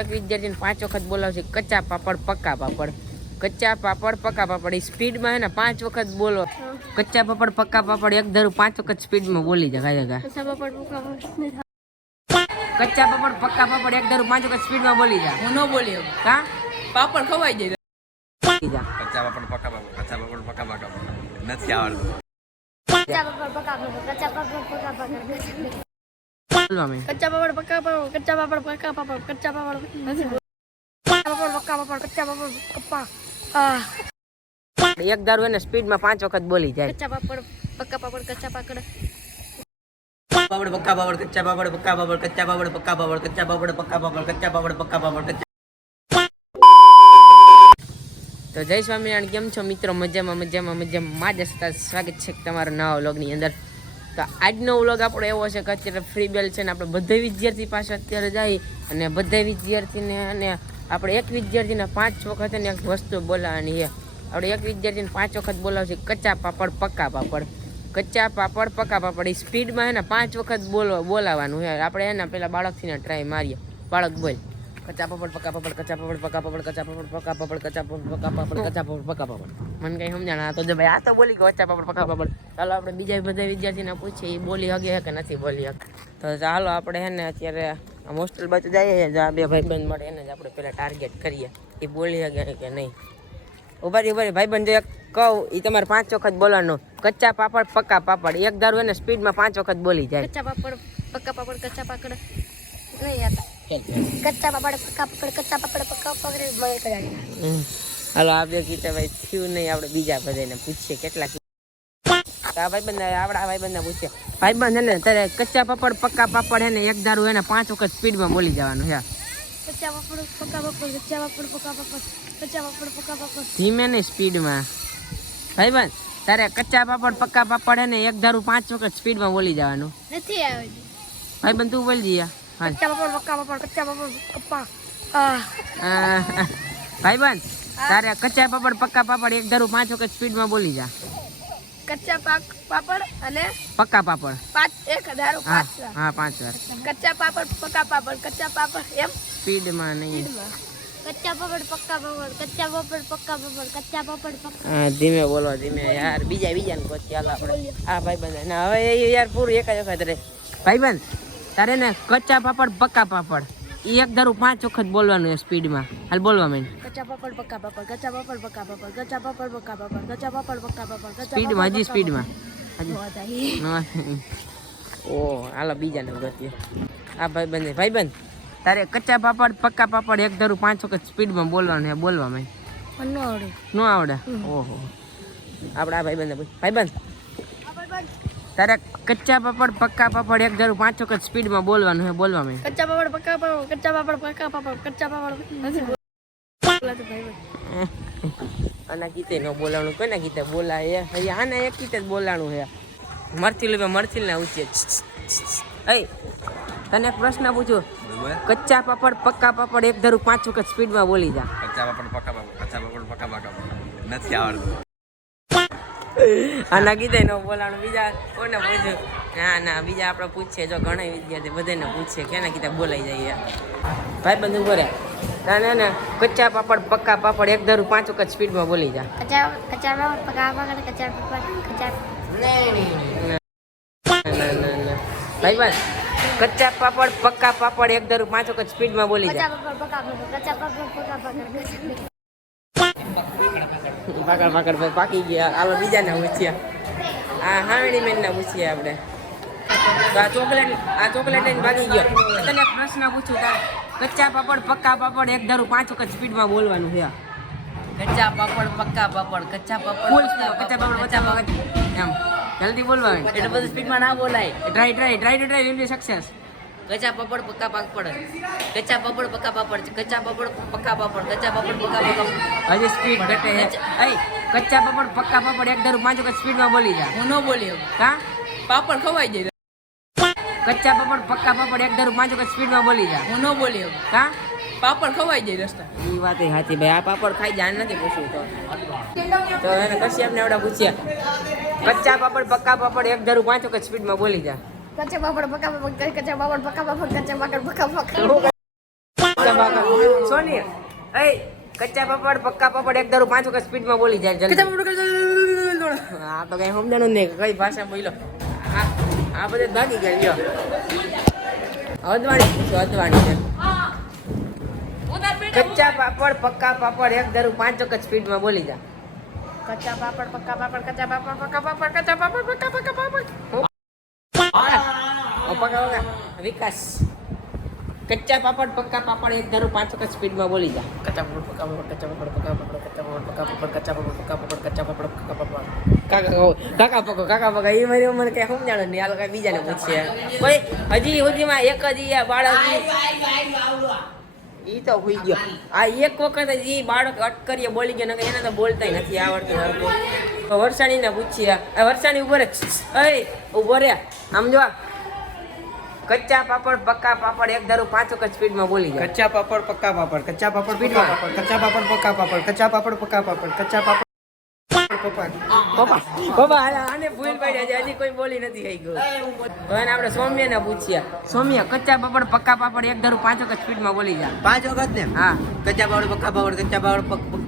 એક વિદ્યાર્થીને પાંચ વખત બોલાવશે કચ્ચા પાપડ પક્કા પાપડ. કચ્ચા પાપડ પક્કા પાપડ. એ સ્પીડમાં હે ને પાંચ વખત બોલો. કચ્ચા પાપડ પક્કા પાપડ એક ધારું પાંચ વખત સ્પીડમાં બોલી જાય જગા કચ્ચા પાપડ પક્કા પાપડ. એક ધારું પાંચ વખત સ્પીડમાં બોલી જા. હું ન બોલી. કા પાપડ ખવાઈ જાય. કચ્ચા પાપડ પક્કા પાપડ કચ્ચા પાપડ પક્કા પાપડ. નથી આવડતું. કચ્ચા પાપડ પક્કા પાપડ કચ્ચા પાપડ પક્કા પાપડ. બોલવા મેં કચ્ચા પાપડ પક્કા પાપડ કચ્ચા પાપડ પક્કા પાપડ કચ્ચા પાપડ પાપડ પક્કા પાપડ કચ્ચા પાપડ પપ્પા એક દારૂ એને સ્પીડમાં પાંચ વખત બોલી જાય કચ્ચા પાપડ પક્કા પાપડ કચ્ચા પાપડ પાપડ પક્કા પાપડ કચ્ચા પાપડ પક્કા પાપડ કચ્ચા પાપડ પક્કા પાપડ કચ્ચા પાપડ પક્કા પાપડ કચ્ચા પાપડ પક્કા પાપડ તો જય સ્વામિનારાયણ કેમ છો મિત્રો મજામાં મજામાં મજામાં માં જ સ્વાગત છે તમારા નવા વ્લોગની અંદર તો આજનો વ્લોગ આપણો એવો છે કે અત્યારે ફ્રી બેલ છે ને આપણે બધા વિદ્યાર્થી પાસે અત્યારે જઈએ અને બધા વિદ્યાર્થીને અને આપણે એક વિદ્યાર્થીને પાંચ વખત ને એક વસ્તુ બોલાવવાની છે. આપણે એક વિદ્યાર્થીને પાંચ વખત બોલાવશે કચ્ચા પાપડ, પક્કા પાપડ. કચ્ચા પાપડ, પક્કા પાપડ. એ સ્પીડમાં એને પાંચ વખત બોલો બોલાવવાનું છે. આપણે એના પહેલાં બાળકથીને ટ્રાય મારીએ. બાળક બોલ. કચ્ચા પાપડ પકા પાપડ કચ્ચા પાપડ પક્કા પાપડ કચા પાપડ પકા પાપડ કચા પાપડ પક્કા પાપડ પાપડ પક્કા પાપડ મને કઈ સમજાણા તો ભાઈ આ તો બોલી ગયો કચ્ચા પાપડ પકા પાપડ ચાલો આપણે બીજા બધા વિદ્યાર્થીને પૂછીએ એ બોલી હગે કે નથી બોલી હકે. તો ચાલો આપણે હે ને અત્યારે હોસ્ટેલ બાજુ જઈએ છીએ જો આ બે ભાઈબંધ મળે, એને જ આપણે પેલા ટાર્ગેટ કરીએ એ બોલી હગે કે નહીં. ઉભારી ઉભારી ભાઈબંધ એક કહું એ તમારે પાંચ વખત બોલવાનું. કચ્ચા પાપડ, પક્કા પાપડ. એક દારૂ એને સ્પીડમાં પાંચ વખત બોલી જાય. કચ્ચા પાપડ, પક્કા પાપડ, કચ્ચા પાપડ નહીં હતા કચ્ચા પાપડ પક્કા પાપડ કચ્ચા પાપડ પક્કા પાપડ મય કરાડી હાલો આ બે ભાઈ થયું નહીં આપણે બીજા બધાને પૂછીએ કેટલા આ ભાઈબંધ આપણા ભાઈબંધને પૂછીએ. ભાઈબંધ હે તારે કચ્ચા પાપડ પક્કા પાપડ હે એક દારૂ એને પાંચ વખત સ્પીડમાં બોલી જવાનું છે. કચ્ચા પાપડ પક્કા પાપડ કચ્ચા પાપડ પક્કા પાપડ કચ્ચા પાપડ પક્કા પાપડ. ધીમે ને સ્પીડમાં. ભાઈબંધ તારે કચ્ચા પાપડ પક્કા પાપડ હે એક દારૂ પાંચ વખત સ્પીડમાં બોલી જવાનું. નથી આવડી ભાઈબંધ તું બોલી હાલ કચ્ચા પાપડ પક્કા પાપડ કચ્ચા પાપડ આ આ, તારે કચ્ચા પાપડ પક્કા પાપડ એક ધારું પાંચ વખત સ્પીડમાં બોલી જા. કચ્ચા પાક પાપડ અને પક્કા પાપડ. પાંચ એક ધારું હા પાંચ વાર. હા પાંચ વાર કચ્ચા પાપડ પક્કા પાપડ કચ્ચા પાપડ એમ? સ્પીડમાં નહીં. કચ્ચા પાપડ પક્કા પાપડ કચ્ચા પાપડ પક્કા પાપડ કચ્ચા પાપડ પક્કા ધીમે બોલો ધીમે. યાર બીજા બીજાને પૂછીએ હાલો આપણે. ભાઈ બંધ હવે યાર પૂરું એક જ વખત રે ભાઈબંધ તારે ને કચ્ચા પાપડ પક્કા પાપડ. એ એક ધારું પાંચ વખત બોલવાનું એ સ્પીડમાં. હાલ બોલવા મેં કચ્ચા પાપડ પક્કા પાપડ કચ્ચા પાપડ પક્કા પાપડ કચ્ચા પાપડ પક્કા પાપડ કચ્ચા પાપડ પક્કા પાપડ સ્પીડમાં હજી સ્પીડમાં. સ્પીડમાં ઓ હાલો આ ભાઈ બંધ ભાઈબંધ ભાઈબંધ તારે કચ્ચા પાપડ પક્કા પાપડ એક ધારું પાંચ વખત સ્પીડમાં બોલવાનું છે બોલવા મેં નો આવડે. ન આવડે? ઓહો. આપણા ભાઈબંધ ભાઈ ભાઈબંધ તારે કચ્ચા પાપડ પક્કા પાપડ એક ધારું પાંચ વખત સ્પીડમાં બોલવાનું હે બોલવા મેં. કચ્ચા પાપડ પક્કા પાપડ કચ્ચા પાપડ પક્કા પાપડ કચ્ચા પાપડ. આના ગીતે ન બોલાણું કોઈના ગીતે બોલાય હે? હજી આના એક ગીતે જ બોલાણું હે. મરચીલ લેવે મરચીલ ને ઉચે. એ તને એક પ્રશ્ન પૂછું. કચ્ચા પાપડ પક્કા પાપડ એક ધારું પાંચ વખત સ્પીડમાં બોલી જા. કચ્ચા પાપડ પક્કા પાપડ કચ્ચા પાપડ પક્કા પાપડ. નથી આવડતું. આના કીધે નો બોલાણું બીજા કોને પૂછ્યું? ના ના બીજા આપણે પૂછીએ. જો ઘણા વિદ્યાર્થી બધાને પૂછીએ કેના કીધા બોલાઈ જાય ભાઈ બંધ ઊભો રહે. તને ને કચ્ચા પાપડ પક્કા પાપડ એક ધરું પાંચ વખત સ્પીડમાં બોલી જા. કચ્ચા કચ્ચા પાપડ પક્કા પાપડ કચ્ચા પાપડ કચ્ચા ના, ના, ના. કચ્ચા પાપડ પક્કા પાપડ એક ધારું પાંચ વખત સ્પીડમાં બોલી કચ્ચા જા પાપડ પક્કા પાપડ કચ્ચા પાપડ પક્કા પાપડ. પાકડ ભાઈ પાકી ગયા. આવા બીજાના પૂછ્યા. આ હાવણી મેનને પૂછીએ આપણે. તો આ ચોકલેટ આ ચોકલેટ લઈને ભાગી ગયો. તને પ્રશ્ન પૂછું તાર. કચ્ચા પાપડ પક્કા પાપડ એક ધારું પાંચ વખત સ્પીડમાં બોલવાનું છે. કચ્ચા પાપડ પક્કા પાપડ કચ્ચા પાપડ બોલ કચ્ચા પાપડ કચ્ચા પાપડ એમ. જલ્દી બોલવાનું. એટલે બધું સ્પીડમાં ના બોલાય. Try try try to try will be success કચ્ચા પાપડ પક્કા પાપડ કચા પાપડ પક્કા પાપડ કચા પાપડ પક્કા પાપડ. કચા પાપડ પક્કા પાપડ. હજી સ્પીડ ઘટે છે એ કચ્ચા પાપડ પક્કા પાપડ એક ધારું પાંચ વખત સ્પીડમાં બોલી જા. હું ન બોલી. કા પાપડ ખવાઈ જાય. કચ્ચા પાપડ પક્કા પાપડ એક ધારું પાંચ વખત સ્પીડમાં બોલી જા. હું ન બોલી. કા પાપડ ખવાઈ જાય રસ્તા. એ વાત એ સાચી ભાઈ. આ પાપડ ખાઈ જાય નથી પૂછ્યું તો. તો એને કશી એમને એવડા પૂછ્યા? કચ્ચા પાપડ પક્કા પાપડ એક ધારું પાંચ વખત સ્પીડમાં બોલી જા. કચ્ચા પાપડ પક્કા પાપડ કચ્ચા પાપડ પકા પાપડ કચ્ચા પાપડ પક્કા પાપડ સોનિયા એ કચ્ચા પાપડ પક્કા પાપડ એક ધારું પાંચ વખત સ્પીડમાં બોલી જાય જલ્દી હા તો કઈ સમજાણું નહીં કઈ ભાષા બોલ્યો આ આ બધે ભાગી ગયા જો અદવાણી પૂછો અદવાણી છે કચ્ચા પાપડ પક્કા પાપડ એક ધારું પાંચ વખત સ્પીડમાં બોલી જા કચ્ચા પાપડ પક્કા પાપડ કચ્ચા પાપડ પક્કા પાપડ કચ્ચા પાપડ પક્કા પક્કા પાપડ પક્કા વિકાસ. કચ્ચા પાપડ પક્કા પાપડ એક ધારું પાંચ વખત સ્પીડમાં બોલી જા. કચ્ચા પાપડ પક્કા પાપડ કચ્ચા પાપડ પક્કા પાપડ કચ્ચા પાપડ પક્કા પાપડ કચ્ચા પાપડ પક્કા પાપડ કચ્ચા પાપડ પક્કા પાપડ. કાકા કહો કાકા પકો કાકા પકા. એ મારી મને કઈ સમજાણો નહીં. આ લોકો બીજાને પૂછીએ. કોઈ હજી સુધીમાં એક જ ઈ આ બાળક ઈ તો હોઈ ગયો. આ એક વખત જ ઈ બાળક અટકરીએ બોલી ગયો નકર એને તો બોલતાય નથી આવડતું હરકો તો વરસાણીને પૂછીએ. આ વરસાણી ઊભો રે. અય ઊભો રે. આમ જો કચ્ચા પાપડ પક્કા પાપડ એક ધારું પાંચ વખત સ્પીડમાં બોલી જાય. કચ્ચા પાપડ પક્કા પાપડ કચ્ચા પાપડ પક્કા પાપડ કચ્ચા પાપડ પક્કા પાપડ કચ્ચા પાપડ પક્કા પાપડ કચ્ચા પાપડ પપ્પા પપ્પા પપ્પા હાલે, આને ભૂલ પડી હજી કોઈ બોલી નથી આવી ગયું. આપણે સૌમ્યને પૂછીએ. સૌમ્ય કચ્ચા પાપડ પક્કા પાપડ એક ધારું પાંચ વખત સ્પીડમાં બોલી જા પાંચ વખત ને? હા. કચ્ચા પાપડ પક્કા પાપડ કચ્ચા પાપડ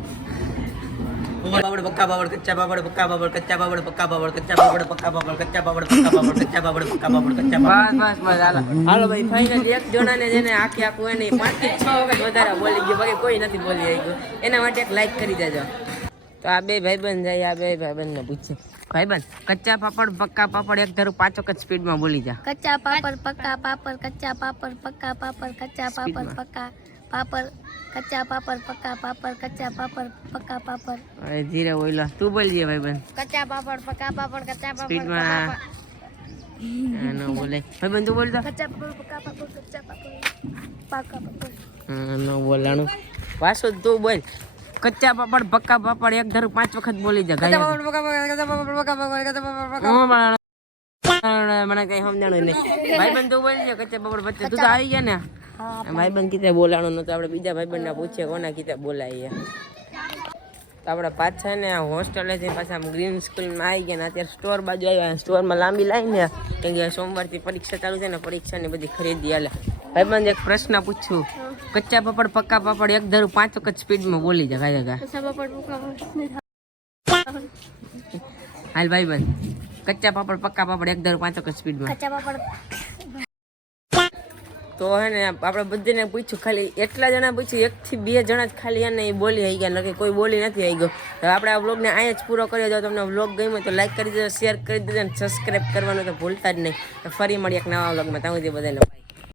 પાપડ પક્કા પાપડ કચ્ચા પાપડ પક્કા પાપડ કચ્ચા પાપડ પક્કા પાપડ કચ્ચા પાપડ પક્કા પાપડ કચ્ચા પાપડ પક્કા પાપડ કચ્ચા પાપડ પક્કા પાપડ કચ્ચા પાપડ બસ બસ બસ હાલો. હાલો ભાઈ ફાઇનલ એક જણાને જેને આખી આખું એને પાંચથી છ વખત વધારે બોલી ગયો બાકી કોઈ નથી બોલી આવી ગયું એના માટે એક લાઈક કરી દેજો. તો આ બે ભાઈબંધ જાય આ બે ભાઈબંધને પૂછે ભાઈબંધ કચ્ચા પાપડ પક્કા પાપડ એક ધારું પાંચ વખત સ્પીડમાં બોલી જા. કચ્ચા પાપડ પક્કા પાપડ કચ્ચા પાપડ પક્કા પાપડ કચ્ચા પાપડ. પક્કા. પાપડ કચ્ચા પાપડ પક્કા પાપડ કચ્ચા પાપડ પક્કા પાપડ અરે ધીરે બોલો તું બોલજે ભાઈબંધ કચ્ચા પાપડ પક્કા પાપડ કચ્ચા પાપડ સ્પીડમાં પક્કા ન બોલે ભાઈબંધ તું બોલતો કચ્ચા પાપડ પક્કા પાપડ કચ્ચા પાપડ પાકા પાપડ ન બોલાણું પાછું તું બોલ કચ્ચા પાપડ પક્કા પાપડ એક ધારું પાંચ વખત બોલી જા ગાય હું પણ- મને કઈ સમજાણું નહીં ભાઈબંધ તું બોલજે કચ્ચા પાપડ વચ્ચે તું તો આવી ગયા ને ભાઈબંધ કીધે બોલાણું નતું આપણે બીજા ભાઈબંધ ના પૂછીએ કોના કીધે બોલાવીએ તો આપણે પાછા ને હોસ્ટેલ છે પાછા ગ્રીન સ્કૂલમાં આવી ગયા ને અત્યારે સ્ટોર બાજુ આવ્યા સ્ટોરમાં લાંબી લાવીને કેમ કે સોમવારથી પરીક્ષા ચાલુ છે ને પરીક્ષાની બધી ખરીદી હાલે. ભાઈબંધ એક પ્રશ્ન પૂછું કચ્ચા પાપડ પક્કા પાપડ એક ધારું પાંચ વખત સ્પીડમાં બોલી જાય ગાય હાલ ભાઈબંધ. કચ્ચા પાપડ પક્કા પાપડ એક ધારું પાંચ વખત સ્પીડમાં કચ્ચા પાપડ તો હે ને આપણે બધાને પૂછ્યું, ખાલી એટલા જણા પૂછ્યું, એકથી બે જણા જ ખાલી એને એ બોલી આવી ગયા નથી કોઈ બોલી નથી આવી ગયો. હવે આપણે આ વ્લોગને અહીંયા જ પૂરો કર્યો જો તમને વ્લોગ ગમ્યો તો લાઈક કરી દેજો શેર કરી દેજો અને સબસ્ક્રાઈબ કરવાનું તો ભૂલતા જ નહીં. ફરી મળી એક નવા વ્લોગમાં ત્યાં સુધી બધાને